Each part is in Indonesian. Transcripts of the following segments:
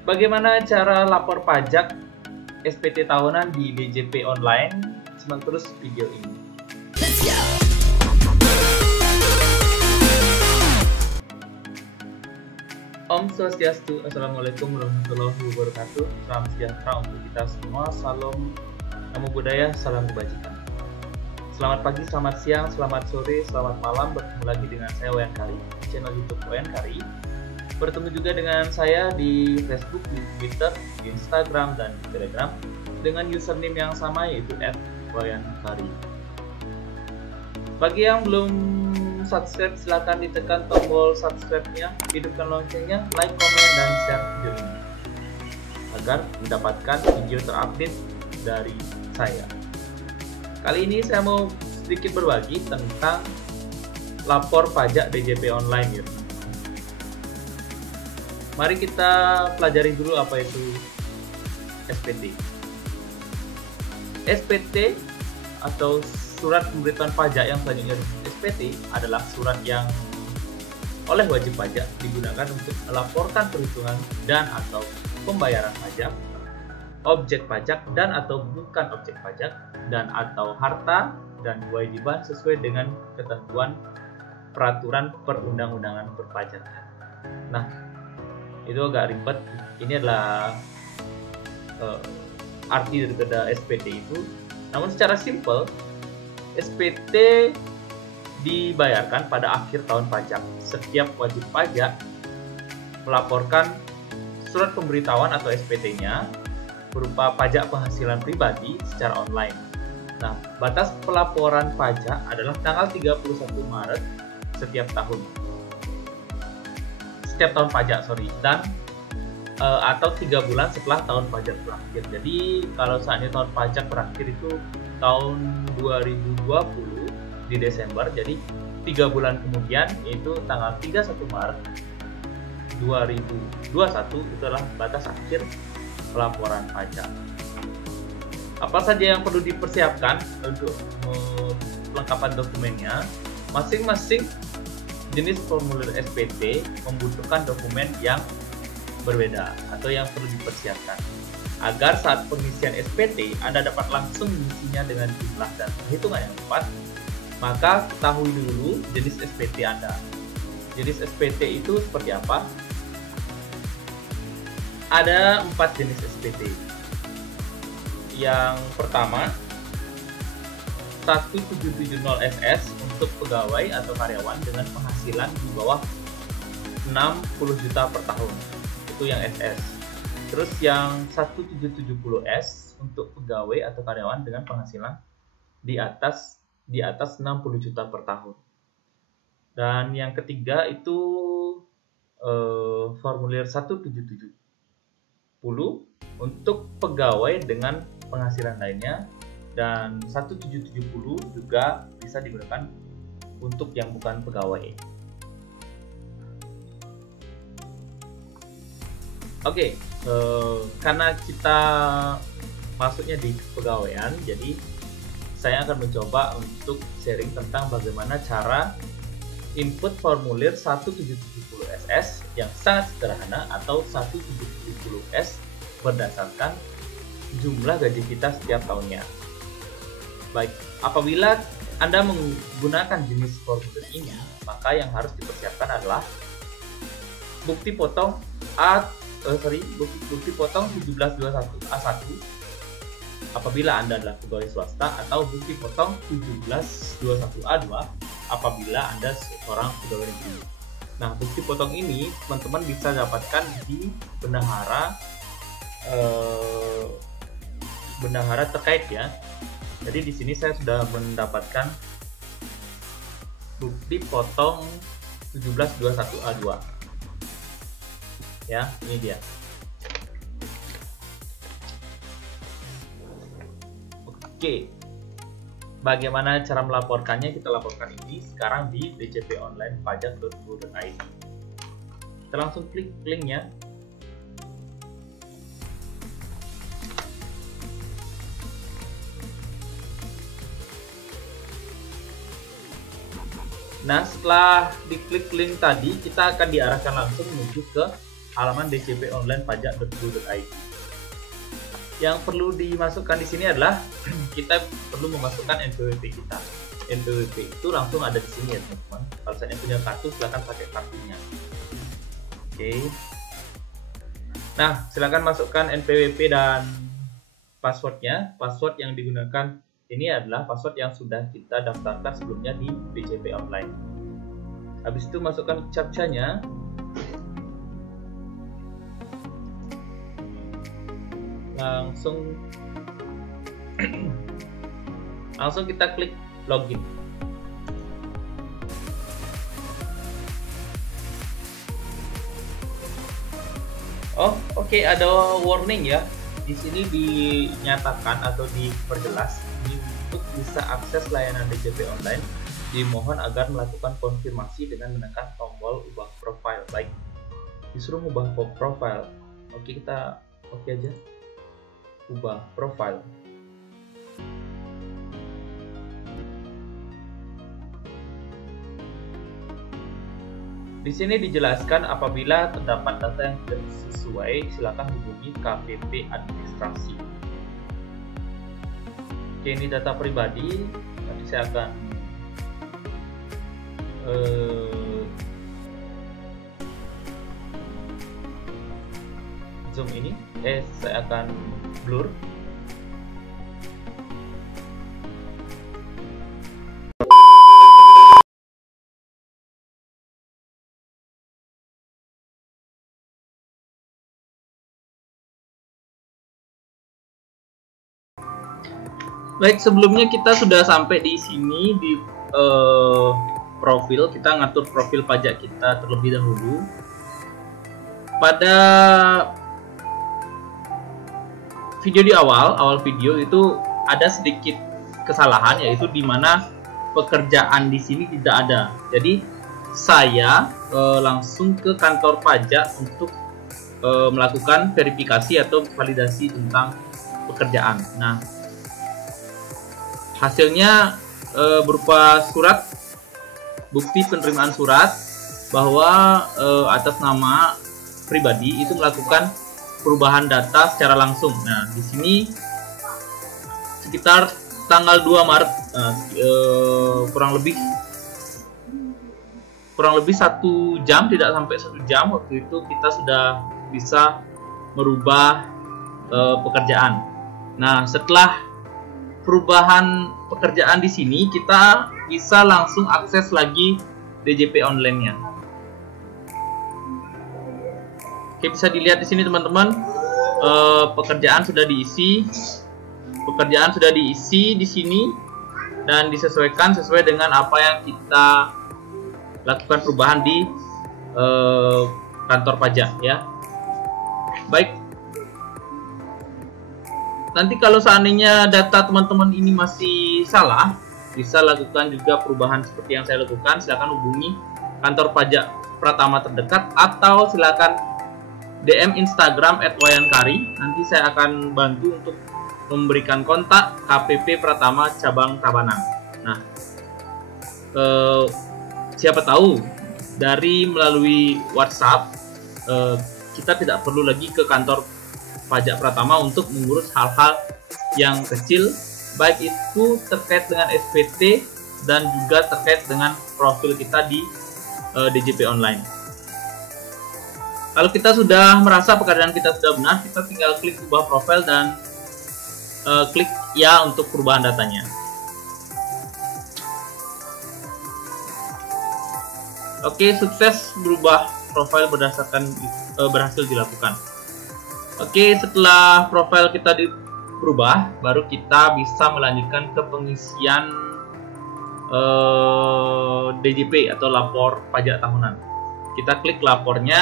Bagaimana cara lapor pajak SPT tahunan di DJP online? Simak terus video ini. Let's go. Om Swastiastu, Assalamualaikum warahmatullahi wabarakatuh. Salam sejahtera untuk kita semua. Salam Namo Buddhaya, salam kebajikan. Selamat pagi, selamat siang, selamat sore, selamat malam. Bertemu lagi dengan saya Wayan Kari, channel YouTube Wayan Kari. Bertemu juga dengan saya di Facebook, di Twitter, di Instagram, dan di Telegram dengan username yang sama, yaitu @wayankari. Bagi yang belum subscribe, silahkan ditekan tombol subscribe-nya, hidupkan loncengnya, like, komen, dan share video ini agar mendapatkan video terupdate dari saya. Kali ini saya mau sedikit berbagi tentang lapor pajak DJP online ya. Mari kita pelajari dulu apa itu SPT. SPT atau surat pemberitahuan pajak yang selanjutnya SPT adalah surat yang oleh wajib pajak digunakan untuk melaporkan perhitungan dan atau pembayaran pajak, objek pajak dan atau bukan objek pajak, dan atau harta dan kewajiban sesuai dengan ketentuan peraturan perundang-undangan perpajakan. Nah, itu agak ribet. Ini adalah arti daripada SPT itu. Namun secara simpel, SPT dibayarkan pada akhir tahun pajak. Setiap wajib pajak melaporkan surat pemberitahuan atau SPT-nya berupa pajak penghasilan pribadi secara online. Nah, batas pelaporan pajak adalah tanggal 31 Maret setiap tahun. Setiap tahun pajak, dan atau 3 bulan setelah tahun pajak berakhir. Jadi kalau saatnya tahun pajak berakhir itu tahun 2020 di Desember, jadi 3 bulan kemudian yaitu tanggal 31 Maret 2021 itu adalah batas akhir pelaporan pajak. Apa saja yang perlu dipersiapkan untuk kelengkapan dokumennya? Masing-masing jenis formulir SPT membutuhkan dokumen yang berbeda atau yang perlu dipersiapkan. Agar saat pengisian SPT Anda dapat langsung mengisinya dengan jumlah dan perhitungan yang tepat, maka ketahui dulu jenis SPT Anda. Jenis SPT itu seperti apa? Ada 4 jenis SPT. Yang pertama, 1770SS untuk pegawai atau karyawan dengan penghasilan di bawah 60 juta per tahun. Itu yang SS. Terus yang 1770S untuk pegawai atau karyawan dengan penghasilan di atas 60 juta per tahun. Dan yang ketiga itu formulir 1770 untuk pegawai dengan penghasilan lainnya, dan 1770 juga bisa digunakan untuk yang bukan pegawai. Oke, karena kita masuknya di kepegawaian, jadi saya akan mencoba untuk sharing tentang bagaimana cara input formulir 1770SS yang sangat sederhana atau 1770S berdasarkan jumlah gaji kita setiap tahunnya. Baik, apabila Anda menggunakan jenis formulir ini, maka yang harus dipersiapkan adalah bukti potong bukti potong 1721A1 apabila Anda adalah pegawai swasta, atau bukti potong 1721A2 apabila Anda seorang pegawai negeri. Nah, bukti potong ini teman-teman bisa dapatkan di bendahara terkait ya. Jadi di sini saya sudah mendapatkan bukti potong 1721A2. Ya, ini dia. Oke. Bagaimana cara melaporkannya? Kita laporkan ini sekarang di djponlinepajak.go.id. Kita langsung klik linknya. Nah, setelah diklik link tadi, kita akan diarahkan langsung menuju ke halaman dcponlinepajak.go.id. Yang perlu dimasukkan di sini adalah kita perlu memasukkan NPWP kita. NPWP itu langsung ada di sini ya teman-teman. Kalau saya punya kartu, silahkan pakai kartunya. Oke. Nah, silahkan masukkan NPWP dan passwordnya. Password yang digunakan ini adalah password yang sudah kita daftarkan sebelumnya di DJP Online. Habis itu masukkan captcha-nya. Langsung kita klik login. Oh, oke, ada warning ya. Di sini dinyatakan atau diperjelas untuk bisa akses layanan DJP Online, dimohon agar melakukan konfirmasi dengan menekan tombol ubah profil. Baik, disuruh ubah profil. Oke, kita oke aja. Ubah profil. Di sini dijelaskan apabila terdapat data yang tidak sesuai, silakan hubungi KPP administrasi. Oke, ini data pribadi. Nanti saya akan zoom ini. Saya akan blur. Baik, sebelumnya kita sudah sampai di sini di profil. Kita ngatur profil pajak kita terlebih dahulu. Pada video di awal video itu ada sedikit kesalahan, yaitu di mana pekerjaan di sini tidak ada. Jadi saya langsung ke kantor pajak untuk melakukan verifikasi atau validasi tentang pekerjaan. Nah, hasilnya berupa surat bukti penerimaan surat bahwa atas nama pribadi itu melakukan perubahan data secara langsung. Nah, di sini sekitar tanggal 2 Maret kurang lebih 1 jam, tidak sampai 1 jam waktu itu kita sudah bisa merubah pekerjaan. Nah, setelah perubahan pekerjaan di sini, kita bisa langsung akses lagi DJP online-nya. Oke, bisa dilihat di sini teman-teman, pekerjaan sudah diisi. Pekerjaan sudah diisi di sini dan disesuaikan sesuai dengan apa yang kita lakukan perubahan di kantor pajak ya. Baik. Nanti kalau seandainya data teman-teman ini masih salah, bisa lakukan juga perubahan seperti yang saya lakukan. Silakan hubungi kantor pajak Pratama terdekat atau silakan DM Instagram @wayankari. Nanti saya akan bantu untuk memberikan kontak KPP Pratama cabang Tabanan. Nah, siapa tahu dari melalui WhatsApp kita tidak perlu lagi ke kantor pajak Pratama untuk mengurus hal-hal yang kecil, baik itu terkait dengan SPT dan juga terkait dengan profil kita di DJP Online. Kalau kita sudah merasa pekerjaan kita sudah benar, kita tinggal klik ubah profil dan klik ya untuk perubahan datanya. Oke, sukses berubah profil berdasarkan berhasil dilakukan. Oke, setelah profil kita berubah, baru kita bisa melanjutkan ke pengisian DJP atau lapor pajak tahunan. Kita klik lapornya.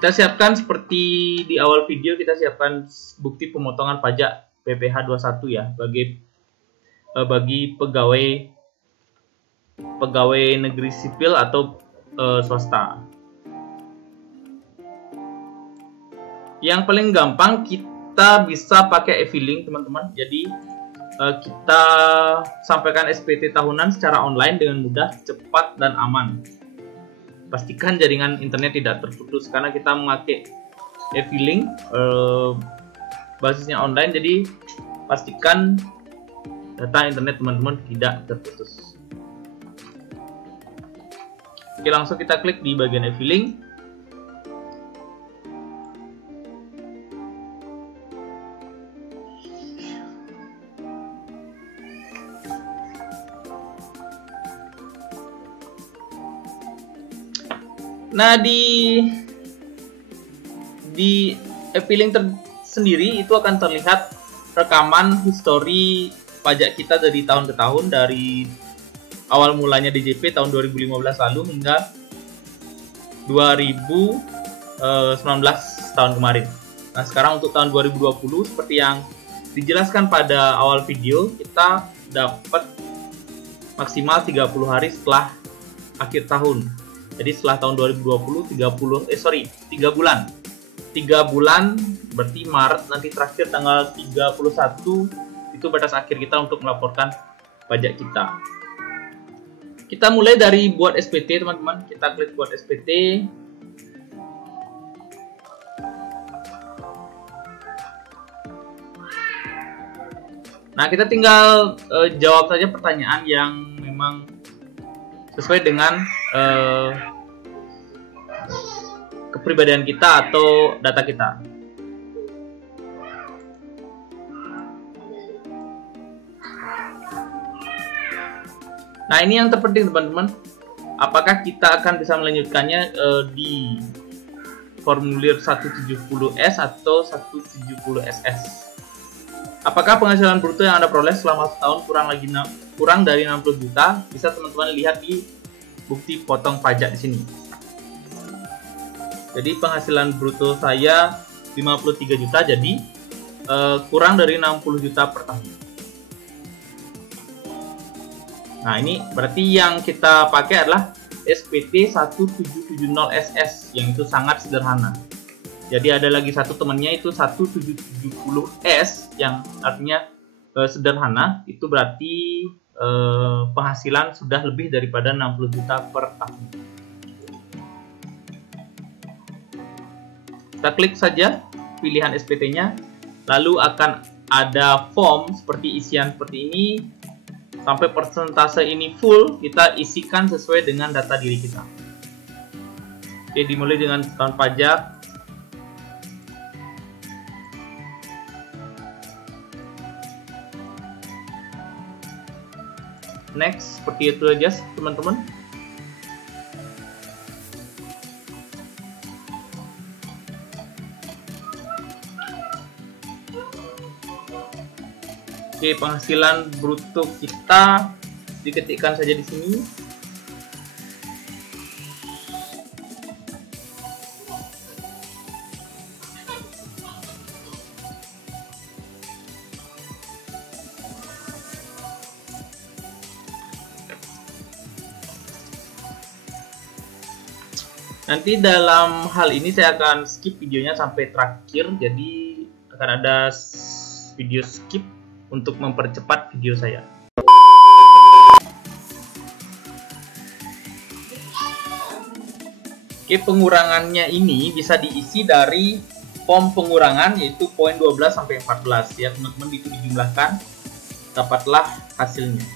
Kita siapkan seperti di awal video, kita siapkan bukti pemotongan pajak PPh 21 ya bagi pegawai negeri sipil atau swasta. Yang paling gampang kita bisa pakai e-filing teman-teman. Jadi kita sampaikan SPT tahunan secara online dengan mudah, cepat dan aman. pastikan jaringan internet tidak terputus karena kita memakai e-filing basisnya online, jadi pastikan data internet teman-teman tidak terputus. Oke, langsung kita klik di bagian e-filing. Nah, di e-filing sendiri itu akan terlihat rekaman histori pajak kita dari tahun ke tahun, dari awal mulanya DJP tahun 2015 lalu hingga 2019 tahun kemarin. Nah, sekarang untuk tahun 2020 seperti yang dijelaskan pada awal video, kita dapat maksimal 30 hari setelah akhir tahun. Jadi setelah tahun 2020 3 bulan. 3 bulan berarti Maret nanti terakhir tanggal 31 itu batas akhir kita untuk melaporkan pajak kita. Kita mulai dari buat SPT, teman-teman. Kita klik buat SPT. Nah, kita tinggal jawab saja pertanyaan yang memang sesuai dengan kepribadian kita atau data kita. Nah, ini yang terpenting, teman-teman. Apakah kita akan bisa melanjutkannya di formulir 170S atau 170SS? Apakah penghasilan bruto yang Anda peroleh selama setahun kurang dari 60 juta? Bisa teman-teman lihat di bukti potong pajak di sini. Jadi penghasilan bruto saya 53 juta, jadi kurang dari 60 juta per tahun. Nah, ini berarti yang kita pakai adalah SPT 1770SS, yang itu sangat sederhana. Jadi ada lagi satu temannya itu 1770S yang artinya sederhana, itu berarti penghasilan sudah lebih daripada 60 juta per tahun. Kita klik saja pilihan SPT-nya, lalu akan ada form seperti isian seperti ini. Sampai persentase ini full, kita isikan sesuai dengan data diri kita. Oke, dimulai dengan tahun pajak. Next, seperti itu aja, teman-teman. Oke, penghasilan bruto kita diketikkan saja di sini. Nanti dalam hal ini saya akan skip videonya sampai terakhir, jadi akan ada video skip untuk mempercepat video saya. Oke, pengurangannya ini bisa diisi dari form pengurangan, yaitu poin 12 sampai 14 ya, teman-teman. Itu dijumlahkan, dapatlah hasilnya.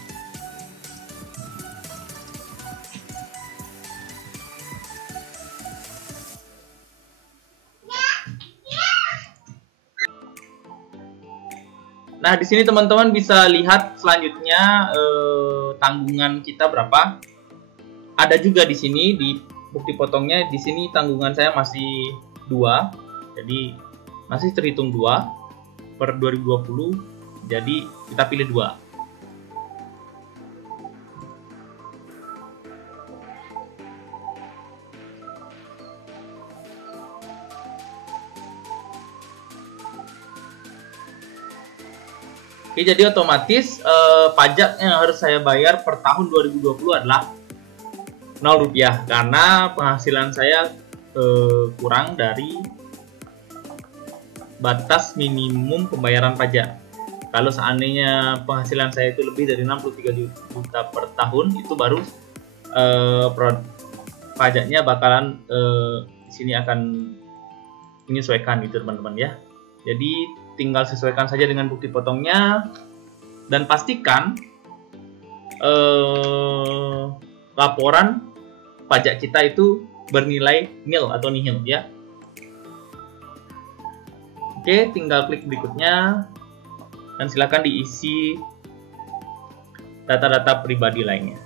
Nah, di sini teman-teman bisa lihat selanjutnya tanggungan kita berapa. Ada juga di sini di bukti potongnya, di sini tanggungan saya masih 2. Jadi masih terhitung 2 per 2020. Jadi kita pilih 2. Oke, jadi otomatis pajak yang harus saya bayar per tahun 2020 adalah 0 rupiah karena penghasilan saya kurang dari batas minimum pembayaran pajak. Kalau seandainya penghasilan saya itu lebih dari 63 juta per tahun, itu baru pajaknya bakalan di sini akan menyesuaikan gitu teman-teman ya. Jadi tinggal sesuaikan saja dengan bukti potongnya dan pastikan laporan pajak kita itu bernilai nil atau nihil ya. Oke, tinggal klik berikutnya dan silakan diisi data-data pribadi lainnya.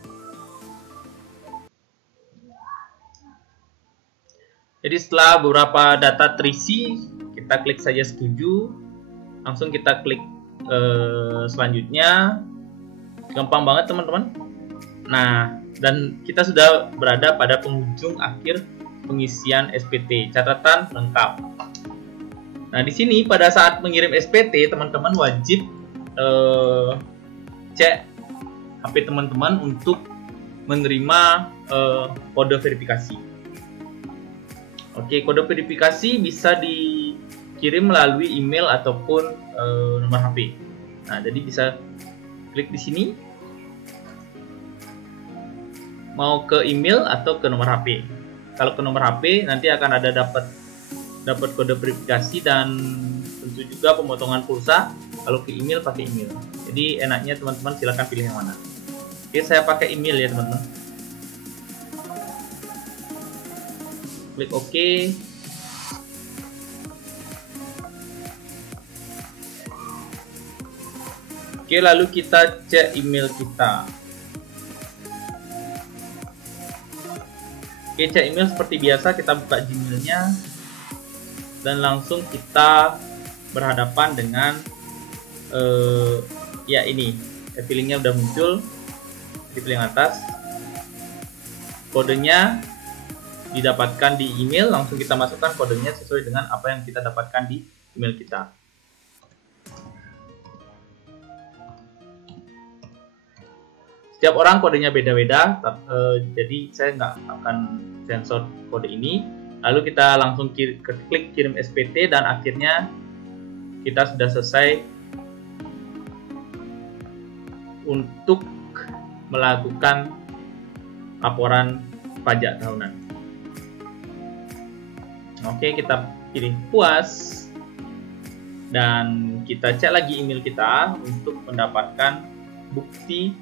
Jadi setelah beberapa data terisi, kita klik saja setuju, langsung kita klik selanjutnya. Gampang banget teman-teman. Nah, dan kita sudah berada pada penghujung akhir pengisian SPT, catatan lengkap. Nah, di sini pada saat mengirim SPT, teman-teman wajib cek HP teman-teman untuk menerima kode verifikasi. Oke, kode verifikasi bisa dikirim melalui email ataupun nomor HP. Nah, jadi bisa klik di sini. Mau ke email atau ke nomor HP. Kalau ke nomor HP nanti akan ada dapat kode verifikasi dan tentu juga pemotongan pulsa. Kalau ke email pakai email. Jadi enaknya teman-teman silakan pilih yang mana. Oke, saya pakai email ya teman-teman. Klik OK. Oke, lalu kita cek email kita. Oke, cek email seperti biasa, kita buka Gmail-nya dan langsung kita berhadapan dengan ya ini, filingnya udah muncul di paling atas. Kodenya didapatkan di email, langsung kita masukkan kodenya sesuai dengan apa yang kita dapatkan di email kita. Setiap orang kodenya beda-beda, jadi saya nggak akan sensor kode ini. Lalu kita langsung klik kirim SPT dan akhirnya kita sudah selesai untuk melakukan laporan pajak tahunan. Oke, kita pilih puas dan kita cek lagi email kita untuk mendapatkan bukti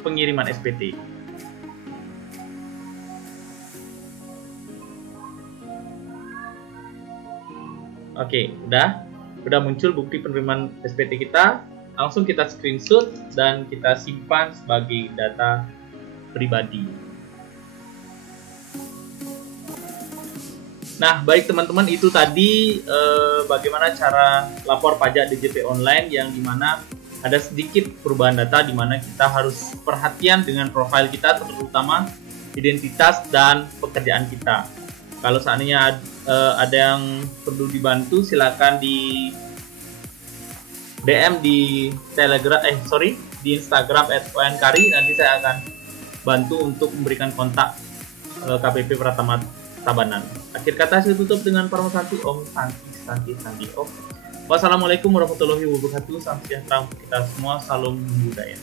pengiriman SPT. Oke, udah muncul bukti penerimaan SPT kita. Langsung kita screenshot dan kita simpan sebagai data pribadi. Nah, baik teman-teman, itu tadi bagaimana cara lapor pajak DJP online yang dimana ada sedikit perubahan data di mana kita harus perhatian dengan profil kita, terutama identitas dan pekerjaan kita. Kalau seandainya ada yang perlu dibantu, silakan di DM di di Instagram @onkari. Nanti saya akan bantu untuk memberikan kontak KPP Pratama Tabanan. Akhir kata saya tutup dengan Paramasanti Om Santi Om. Wassalamualaikum warahmatullahi wabarakatuh. Salam sejahtera untuk kita semua. Salam budaya.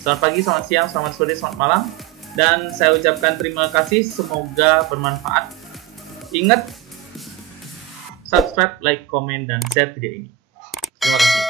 Selamat pagi, selamat siang, selamat sore, selamat malam. Dan saya ucapkan terima kasih. Semoga bermanfaat. Ingat subscribe, like, komen, dan share video ini. Terima kasih.